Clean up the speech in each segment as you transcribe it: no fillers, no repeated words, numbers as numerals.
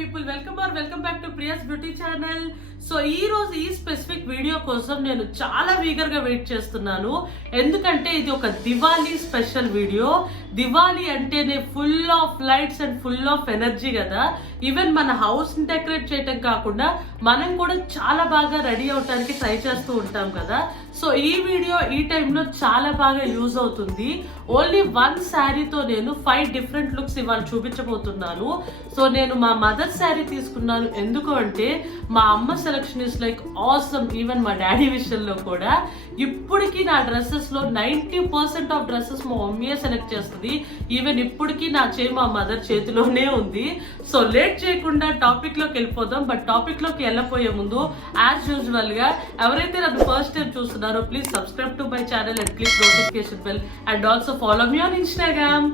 People welcome back to Priya's beauty channel. So ఈ రోజు ఈ స్పెసిఫిక్ వీడియో కోసం నేను చాలా వీగర్ గా వెయిట్ చేస్తున్నాను. ఎందుకంటే ఇది ఒక దివాళీ స్పెషల్ వీడియో. దివాళీ అంటేనే full of lights and full of energy కదా. ఈవెన్ మన హౌస్ ని డెకరేట్ చేయటం కాకుండా మనం కూడా చాలా బాగా రెడీ అవడానికి ట్రై చేస్తూ ఉంటాం కదా. సో ఈ వీడియో ఈ టైంలో చాలా బాగా యూజ్ అవుతుంది. ఓన్లీ వన్ శారీతో నేను 5 డిఫరెంట్ లుక్స్ ఇవాళ చూపించబోతున్నాను. సో నేను మా మదర్ శారీ తీసుకున్నాను. ఎందుకు అంటే మా అమ్మ selection is like awesome. Even మా డాడీ విషయంలో కూడా ఇప్పటికీ నా డ్రెస్సెస్ లో 90% ఆఫ్ డ్రెస్సెస్ మా మమ్మీయే సెలెక్ట్ చేస్తుంది. ఈవెన్ ఇప్పటికీ నా మా మదర్ చేతిలోనే ఉంది. సో లేట్ చేయకుండా టాపిక్ లోకి వెళ్ళిపోదాం. బట్ టాపిక్ లోకి వెళ్ళిపోయే ముందు యాజ్ యూజువల్ గా ఎవరైతే నన్ను ఫస్ట్ టైం చూస్తున్నారో please subscribe to my channel and click notification bell and also follow me on Instagram.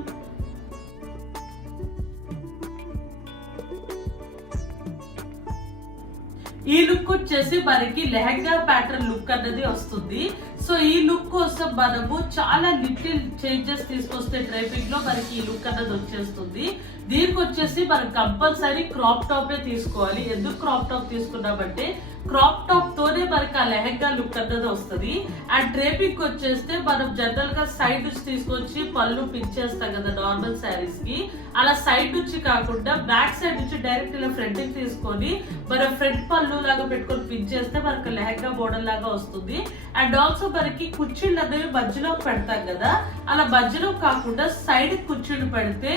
ఈ లుక్ వచ్చేసి మనకి లెహంగా ప్యాటర్న్ లుక్ అన్నది వస్తుంది. సో ఈ లుక్ కోసం మనము చాలా లిటిల్ చేంజెస్ తీసుకొస్తే డ్రైపింగ్ లో మనకి ఈ లుక్ అన్నది వచ్చేస్తుంది. దీనికి వచ్చేసి మనం కంపల్సరీ క్రాప్ టాపే తీసుకోవాలి. ఎందుకు క్రాప్ టాప్ తీసుకున్నామంటే క్రాప్ టాప్ తోనే మనకి ఆ లెహంగా లుక్ అన్నది వస్తుంది. అండ్ డ్రేపింగ్ వచ్చేస్తే మనం జనరల్ గా సైడ్ నుంచి తీసుకొచ్చి పళ్ళు పిచ్చేస్తాం కదా నార్మల్ శారీస్ కి. అలా సైడ్ నుంచి కాకుండా బ్యాక్ సైడ్ నుంచి డైరెక్ట్ ఇలా ఫ్రంట్ కి తీసుకొని మనం ఫ్రంట్ పళ్ళు లాగా పెట్టుకొని పిన్ చేస్తే మనకి లెహంగా మోడల్ లాగా వస్తుంది. అండ్ ఆల్సో మనకి కుర్చీలు అనేవి మధ్యలో పెడతాం కదా, అలా మధ్యలో కాకుండా సైడ్ కుర్చీలు పెడితే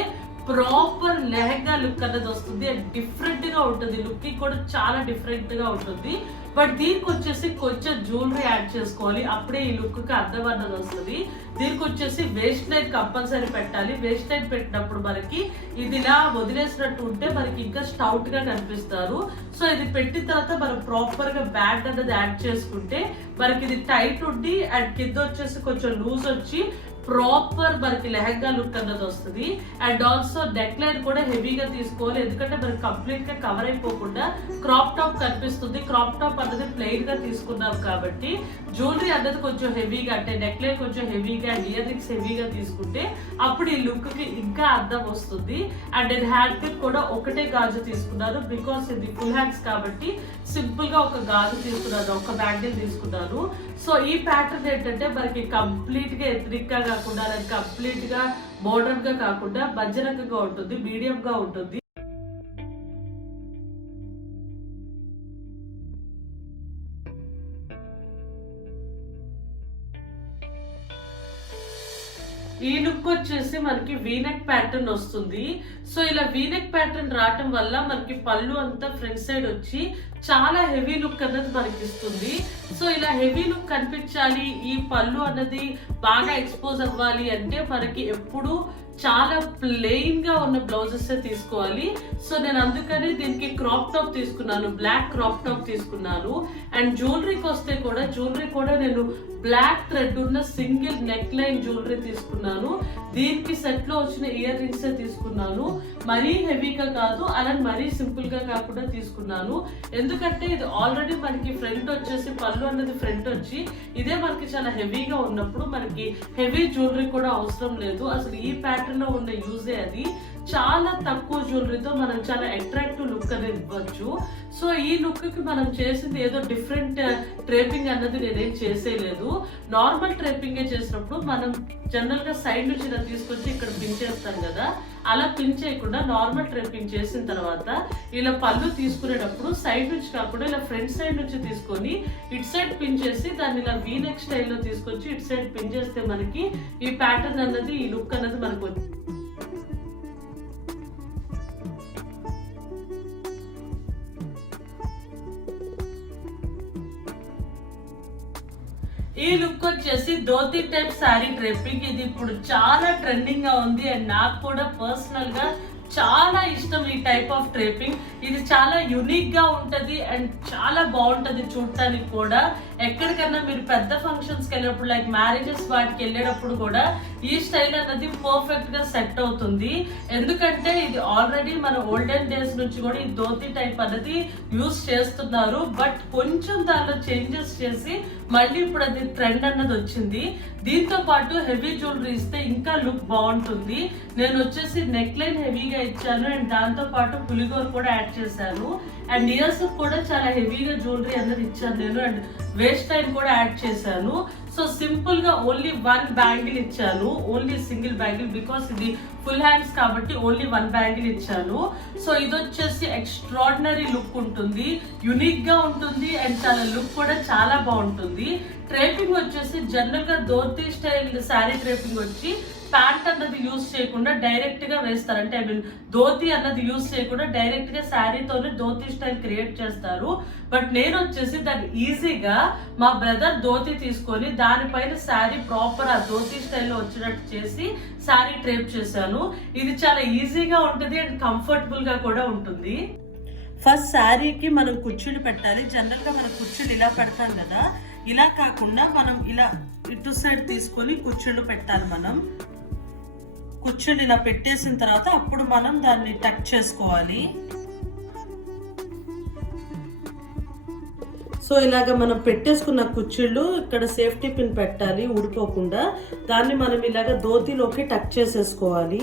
ప్రాపర్ లెహంగా లుక్ అనేది వస్తుంది. అండ్ డిఫరెంట్ గా ఉంటుంది. లుకింగ్ కూడా చాలా డిఫరెంట్ గా ఉంటుంది. బట్ దీనికి వచ్చేసి కొంచెం జ్యువెలరీ యాడ్ చేసుకోవాలి, అప్పుడే ఈ లుక్ కి అర్థం అన్నది వస్తుంది. దీనికి వచ్చేసి వేస్ట్ లైన్ కంపల్సరీ పెట్టాలి. వేస్ట్ లైన్ పెట్టినప్పుడు మనకి ఇది ఇలా వదిలేసినట్టు ఉంటే మనకి ఇంకా స్టౌట్ గా కనిపిస్తారు. సో ఇది పెట్టిన తర్వాత మనం ప్రాపర్ గా బ్యాగ్ అనేది యాడ్ చేసుకుంటే మనకి ఇది టైట్ ఉండి అండ్ కింద వచ్చేసి కొంచెం లూజ్ వచ్చి ప్రాపర్ మనకి లెహంగా లుక్ అన్నది వస్తుంది. అండ్ ఆల్సో నెక్ లైన్ కూడా హెవీగా తీసుకోవాలి, ఎందుకంటే మనకి కంప్లీట్ గా కవర్ అయిపోకుండా క్రాప్ టాప్ కనిపిస్తుంది. క్రాప్ టాప్ అన్నది ప్లెయిన్ గా తీసుకున్నాం కాబట్టి జ్యువెలరీ అన్నది కొంచెం హెవీగా, అంటే నెక్ లైన్ కొంచెం హెవీగా, ఇయర్ రింగ్స్ హెవీగా తీసుకుంటే అప్పుడు ఈ లుక్ కి ఇంకా అర్థం వస్తుంది. అండ్ నేను హ్యాండ్ పిన్ కూడా ఒకటే గాజు తీసుకున్నాను, బికాస్ ఇది ఫుల్ హ్యాండ్స్ కాబట్టి సింపుల్ గా ఒక గాజు తీసుకున్నాను, ఒక బ్యాంగిల్ తీసుకున్నాను. సో ఈ ప్యాటర్న్ ఏంటంటే మనకి కంప్లీట్ గా ఎథనిక్ గా కాకుండా కంప్లీట్ గా మోడర్న్ గా కాకుండా మధ్య రకంగా ఉంటుంది, మీడియం గా ఉంటుంది. ఈ లుక్ వచ్చేసి మనకి వీనెక్ ప్యాటర్న్ వస్తుంది. సో ఇలా వీనెక్ ప్యాటర్న్ రావటం వల్ల మనకి పళ్ళు అంతా ఫ్రంట్ సైడ్ వచ్చి చాలా హెవీ లుక్ అన్నది మనకి ఇస్తుంది. సో ఇలా హెవీ లుక్ కనిపించాలి, ఈ పళ్ళు అన్నది బాగా ఎక్స్పోజ్ అవ్వాలి అంటే మనకి ఎప్పుడు చాలా ప్లెయిన్ గా ఉన్న బ్లౌజెస్ తీసుకోవాలి. సో నేను అందుకని దీనికి క్రాప్ టాప్ తీసుకున్నాను, బ్లాక్ క్రాప్ టాప్ తీసుకున్నాను. అండ్ జ్యువెలరీకి వస్తే కూడా జ్యువెలరీ కూడా నేను బ్లాక్ థ్రెడ్ ఉన్న సింగిల్ నెక్ లైన్ జ్యువెలరీ తీసుకున్నాను. దీనికి సెట్ లో వచ్చిన ఇయర్ రింగ్స్ తీసుకున్నాను. మరీ హెవీగా కాదు, అలా మరీ సింపుల్ గా కాకుండా తీసుకున్నాను. ఎందుకంటే ఇది ఆల్రెడీ మనకి ఫ్రంట్ వచ్చేసి పళ్ళు అన్నది ఫ్రంట్ వచ్చి ఇదే మనకి చాలా హెవీగా ఉన్నప్పుడు మనకి హెవీ జ్యువెలరీ కూడా అవసరం లేదు. అసలు ఈ ప్యాటర్న్ లో ఉన్న యూజే అది. చాలా తక్కువ జ్యువెలరీతో మనం చాలా అట్రాక్టివ్ లుక్ అనేది ఇవ్వచ్చు. సో ఈ లుక్ కి మనం చేసింది ఏదో డిఫరెంట్ ట్రేపింగ్ అన్నది నేనేం చేసేయలేదు. నార్మల్ ట్రేపింగే చేసినప్పుడు మనం జనరల్ గా సైడ్ నుంచి ఇలా తీసుకొచ్చి ఇక్కడ పిన్ చేస్తాం కదా, అలా పిన్ చేయకుండా నార్మల్ ట్రేపింగ్ చేసిన తర్వాత ఇలా పళ్ళు తీసుకునేటప్పుడు సైడ్ నుంచి కాకుండా ఇలా ఫ్రంట్ సైడ్ నుంచి తీసుకొని ఇటు సైడ్ పిన్ చేసి దాన్ని ఇలా వీనెక్ స్టైల్లో తీసుకొచ్చి ఇటు సైడ్ పిన్ చేస్తే మనకి ఈ ప్యాటర్న్ అన్నది, ఈ లుక్ అన్నది మనకు ఈ లుక్ వచ్చేసి ధోతి టైప్ శారీ డ్రేపింగ్. ఇది ఇప్పుడు చాలా ట్రెండింగ్ గా ఉంది అండ్ నాకు కూడా పర్సనల్ గా చాలా ఇష్టం ఈ టైప్ ఆఫ్ డ్రేపింగ్. ఇది చాలా యునిక్ గా ఉంటది అండ్ చాలా బాగుంటది చూడటానికి కూడా. ఎక్కడికన్నా మీరు పెద్ద ఫంక్షన్స్కి వెళ్ళినప్పుడు లైక్ మ్యారేజెస్ వాటికి వెళ్ళేటప్పుడు కూడా ఈ స్టైల్ అన్నది పర్ఫెక్ట్ గా సెట్ అవుతుంది. ఎందుకంటే ఇది ఆల్రెడీ మన ఓల్డెన్ డేస్ నుంచి కూడా ఈ ధోతి టైప్ అన్నది యూస్ చేస్తున్నారు. బట్ కొంచెం దానిలో చేంజెస్ చేసి మళ్ళీ ఇప్పుడు అది ట్రెండ్ అన్నది వచ్చింది. దీంతో పాటు హెవీ జ్యువెలరీ ఇస్తే ఇంకా లుక్ బాగుంటుంది. నేను వచ్చేసి నెక్ లైన్ హెవీగా ఇచ్చాను అండ్ దాంతో పాటు పులిగోర కూడా యాడ్ చేశాను. అండ్ ఇయర్స్ కూడా చాలా హెవీగా జ్యువెలరీ అన్నది ఇచ్చాను నేను. అండ్ వేస్ట్ లైన్ కూడా యాడ్ చేశాను. సో సింపుల్ గా ఓన్లీ 1 బ్యాంగిల్ ఇచ్చాను, ఓన్లీ సింగిల్ బ్యాంగిల్, బికాస్ ఇది ఫుల్ హ్యాండ్స్ కాబట్టి ఓన్లీ 1 బ్యాంగిల్ ఇచ్చాను. సో ఇది వచ్చేసి ఎక్స్ట్రాడినరీ లుక్ ఉంటుంది, యునిక్ గా ఉంటుంది అండ్ చాలా లుక్ కూడా చాలా బాగుంటుంది. ట్రేపింగ్ వచ్చేసి జనరల్ గా ధోతి స్టైల్ శారీ ట్రేపింగ్ వచ్చి ప్యాంట్ అన్నది యూజ్ చేయకుండా డైరెక్ట్ గా వేస్తారు. అంటే ఐ మీన్ ధోతి అన్నది యూజ్ చేయకుండా డైరెక్ట్ గా శారీతోనే ధోతి స్టైల్ క్రియేట్ చేస్తారు. బట్ నేను వచ్చేసి దాన్ని ఈజీగా మా బ్రదర్ ధోతి తీసుకొని దానిపైన శారీ ప్రాపర్ ఆ ధోతి స్టైల్లో వచ్చినట్టు చేసి శారీ ట్రేప్ చేశాను. ఇది చాలా ఈజీగా ఉంటుంది అండ్ కంఫర్టబుల్ గా కూడా ఉంటుంది. ఫస్ట్ శారీకి మనం కుర్చీలు పెట్టాలి. జనరల్ గా మనం కుర్చీలు ఇలా పెడతాం కదా, ఇలా కాకుండా మనం ఇలా ఇటు సైడ్ తీసుకొని కుర్చీలు పెట్టాలి. మనం కుర్చీలు ఇలా పెట్టేసిన తర్వాత అప్పుడు మనం దాన్ని టక్ చేసుకోవాలి. సో ఇలాగ మనం పెట్టేసుకున్న కుర్చీలు ఇక్కడ సేఫ్టీ పిన్ పెట్టాలి ఊడిపోకుండా. దాన్ని మనం ఇలాగ ధోతిలోకి టక్ చేసేసుకోవాలి.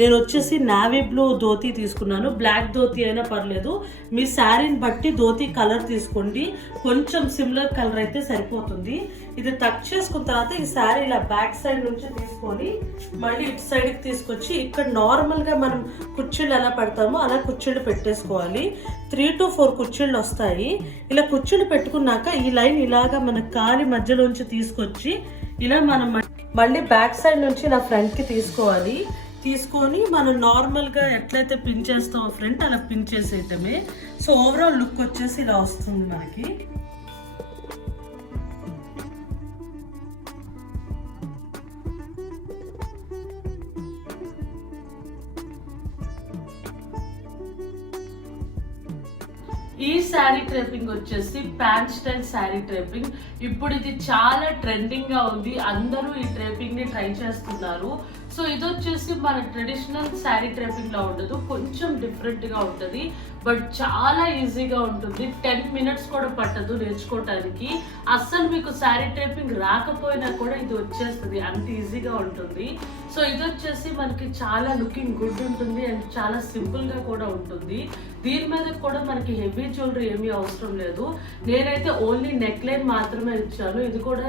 నేను వచ్చేసి నావీ బ్లూ ధోతి తీసుకున్నాను, బ్లాక్ ధోతి అయినా పర్లేదు, మీ శారీని బట్టి ధోతి కలర్ తీసుకోండి. కొంచెం సిమిలర్ కలర్ అయితే సరిపోతుంది. ఇది టక్ చేసుకున్న తర్వాత ఈ శారీ ఇలా బ్యాక్ సైడ్ నుంచి తీసుకొని మళ్ళీ ఇటు సైడ్కి తీసుకొచ్చి ఇక్కడ నార్మల్గా మనం కుర్చీలు ఎలా పెడతామో అలా కుర్చీలు పెట్టేసుకోవాలి. 3 to 4 కుర్చీలు వస్తాయి. ఇలా కుర్చీలు పెట్టుకున్నాక ఈ లైన్ ఇలాగా మన కాలి మధ్యలోంచి తీసుకొచ్చి ఇలా మనం మళ్ళీ బ్యాక్ సైడ్ నుంచి ఇలా ఫ్రంట్కి తీసుకోవాలి. తీసుకొని మనం నార్మల్గా ఎట్లయితే పిన్ చేస్తామో ఫ్రంట్ అలా పిన్ చేసేయటమే. సో ఓవరాల్ లుక్ వచ్చేసి ఇలా వస్తుంది మనకి. ఈ శారీ ట్రేపింగ్ వచ్చేసి ప్యాంట్ స్టైల్ శారీ ట్రేపింగ్. ఇప్పుడు ఇది చాలా ట్రెండింగ్ గా ఉంది, అందరూ ఈ ట్రేపింగ్ ని ట్రై చేస్తున్నారు. సో ఇది వచ్చేసి మన ట్రెడిషనల్ శారీ ట్రేపింగ్ లా ఉండదు, కొంచెం డిఫరెంట్ గా ఉంటుంది. బట్ చాలా ఈజీగా ఉంటుంది, 10 minutes కూడా పట్టదు నేర్చుకోవటానికి. అస్సలు మీకు శారీ ట్రేపింగ్ రాకపోయినా కూడా ఇది వచ్చేస్తుంది, అంత ఈజీగా ఉంటుంది. సో ఇది వచ్చేసి మనకి చాలా లుకింగ్ గుడ్ ఉంటుంది అండ్ చాలా సింపుల్ గా కూడా ఉంటుంది. దీని మీద కూడా మనకి హెవీ జ్యువెలరీ ఏమీ అవసరం లేదు. నేనైతే ఓన్లీ నెక్ లైన్ మాత్రమే ఇచ్చాను. ఇది కూడా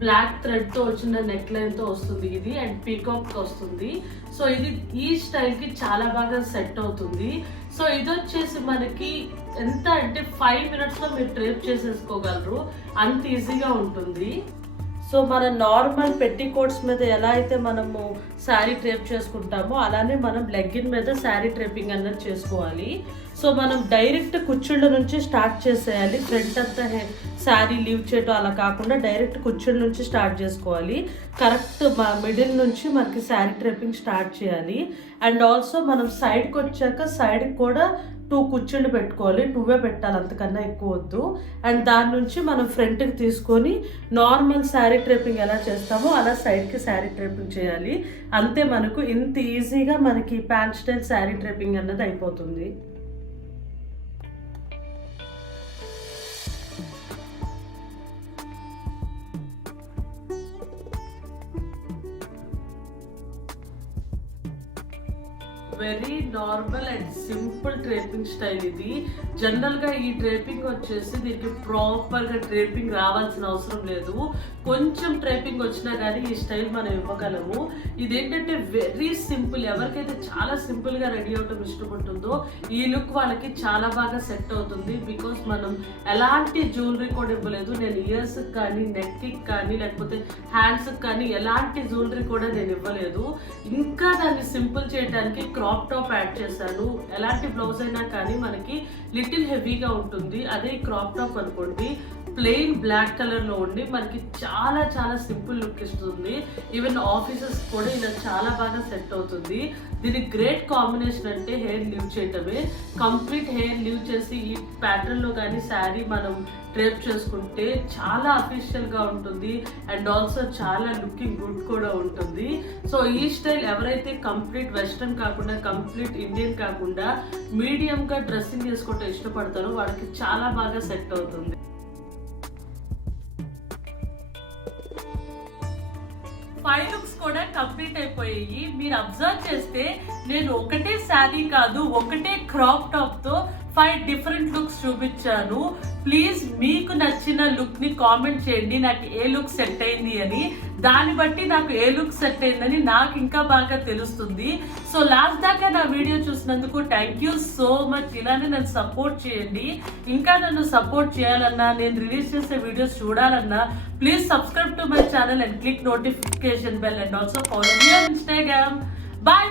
బ్లాక్ థ్రెడ్ తో వచ్చిన నెక్ లైన్ తో వస్తుంది ఇది, అండ్ పీకాక్ వస్తుంది. సో ఇది ఈ స్టైల్ కి చాలా బాగా సెట్ అవుతుంది. సో ఇది వచ్చేసి మనకి ఎంత అంటే 5 minutes లో మీరు ట్రేప్ చేసేసుకోగలరు, అంత ఈజీగా ఉంటుంది. సో మన నార్మల్ పెట్టికోట్స్ మీద ఎలా అయితే మనము శారీ ట్రేప్ చేసుకుంటామో అలానే మనం లెగ్గిన్ మీద శారీ ట్రేపింగ్ అన్నది చేసుకోవాలి. సో మనం డైరెక్ట్ కుర్చీళ్ళ నుంచి స్టార్ట్ చేసేయాలి. ఫ్రంట్ అంతా శారీ లీవ్ చేయటం అలా కాకుండా డైరెక్ట్ కుర్చీళ్ళ నుంచి స్టార్ట్ చేసుకోవాలి. కరెక్ట్ మిడిల్ నుంచి మనకి శారీ ట్రేపింగ్ స్టార్ట్ చేయాలి. అండ్ ఆల్సో మనం సైడ్కి వచ్చాక సైడ్కి కూడా 2 కుర్చీలు పెట్టుకోవాలి, 2 పెట్టాలి, అంతకన్నా ఎక్కువ వద్దు. అండ్ దాని నుంచి మనం ఫ్రంట్కి తీసుకొని నార్మల్ శారీ ట్రేపింగ్ ఎలా చేస్తామో అలా సైడ్కి శారీ ట్రేపింగ్ చేయాలి. అంతే, మనకు ఇంత ఈజీగా మనకి ప్యాంట్ స్టైల్ శారీ ట్రేపింగ్ అన్నది అయిపోతుంది. Very normal and simple ట్రేపింగ్ style ఇది. జనరల్ గా ఈ ట్రేపింగ్ వచ్చేసి దీనికి ప్రాపర్ గా ట్రేపింగ్ రావాల్సిన అవసరం లేదు, కొంచెం ట్రేపింగ్ వచ్చినా కానీ ఈ స్టైల్ మనం ఇవ్వగలము. ఇదేంటంటే వెరీ సింపుల్, ఎవరికైతే చాలా సింపుల్ గా రెడీ అవటం ఇష్టపడుతుందో ఈ లుక్ వాళ్ళకి చాలా బాగా సెట్ అవుతుంది. బికాస్ మనం ఎలాంటి జ్యువెలరీ కూడా ఇవ్వలేదు. నేను ఇయర్స్ కానీ నెక్ కి కానీ లేకపోతే హ్యాండ్స్ కానీ ఎలాంటి జ్యువెలరీ కూడా నేను ఇవ్వలేదు. ఇంకా దాన్ని సింపుల్ చేయడానికి క్రాప్ టాప్ యాడ్ చేశాను. ఎలాంటి బ్లౌజ్ అయినా కానీ మనకి లిటిల్ హెవీగా ఉంటుంది. అదే క్రాప్ టాప్ అనుకోండి ప్లెయిన్ బ్లాక్ కలర్ లో ఉండి మనకి చాలా చాలా సింపుల్ లుక్ ఇస్తుంది. ఈవెన్ ఆఫీసెస్ కూడా ఇలా చాలా బాగా సెట్ అవుతుంది. దీని గ్రేట్ కాంబినేషన్ అంటే హెయిర్ లీవ్ చేయటమే. కంప్లీట్ హెయిర్ లీవ్ చేసి ఈ ప్యాటర్న్ లో కానీ శారీ మనం డ్రేప్ చేసుకుంటే చాలా అఫీషియల్ గా ఉంటుంది అండ్ ఆల్సో చాలా లుకింగ్ గుడ్ కూడా ఉంటుంది. సో ఈ స్టైల్ ఎవరైతే కంప్లీట్ వెస్ట్రన్ కాకుండా కంప్లీట్ ఇండియన్ కాకుండా మీడియం గా డ్రెస్సింగ్ చేసుకోవటం ఇష్టపడతారో వాళ్ళకి చాలా బాగా సెట్ అవుతుంది. ఫైవ్ లుక్స్ కూడా కంప్లీట్ అయిపోయాయి. మీరు అబ్జర్వ్ చేస్తే నేను ఒకటే శారీ కాదు ఒకటే క్రాప్ టాప్ తో 5 డిఫరెంట్ లుక్స్ చూపించాను. ప్లీజ్ మీకు నచ్చిన లుక్ ని కామెంట్ చేయండి, నాకు ఏ లుక్ సెట్ అయింది అని. దాన్ని బట్టి నాకు ఏ లుక్ సెట్ అయిందని నాకు ఇంకా బాగా తెలుస్తుంది. సో లాస్ట్ దాకా నా వీడియో చూసినందుకు థ్యాంక్ యూ సో మచ్. ఇలానే నన్ను సపోర్ట్ చేయండి. ఇంకా నన్ను సపోర్ట్ చేయాలన్నా, నేను రిలీజ్ చేసే వీడియోస్ చూడాలన్నా please subscribe to my channel and click notification bell and also follow me on Instagram. Bye.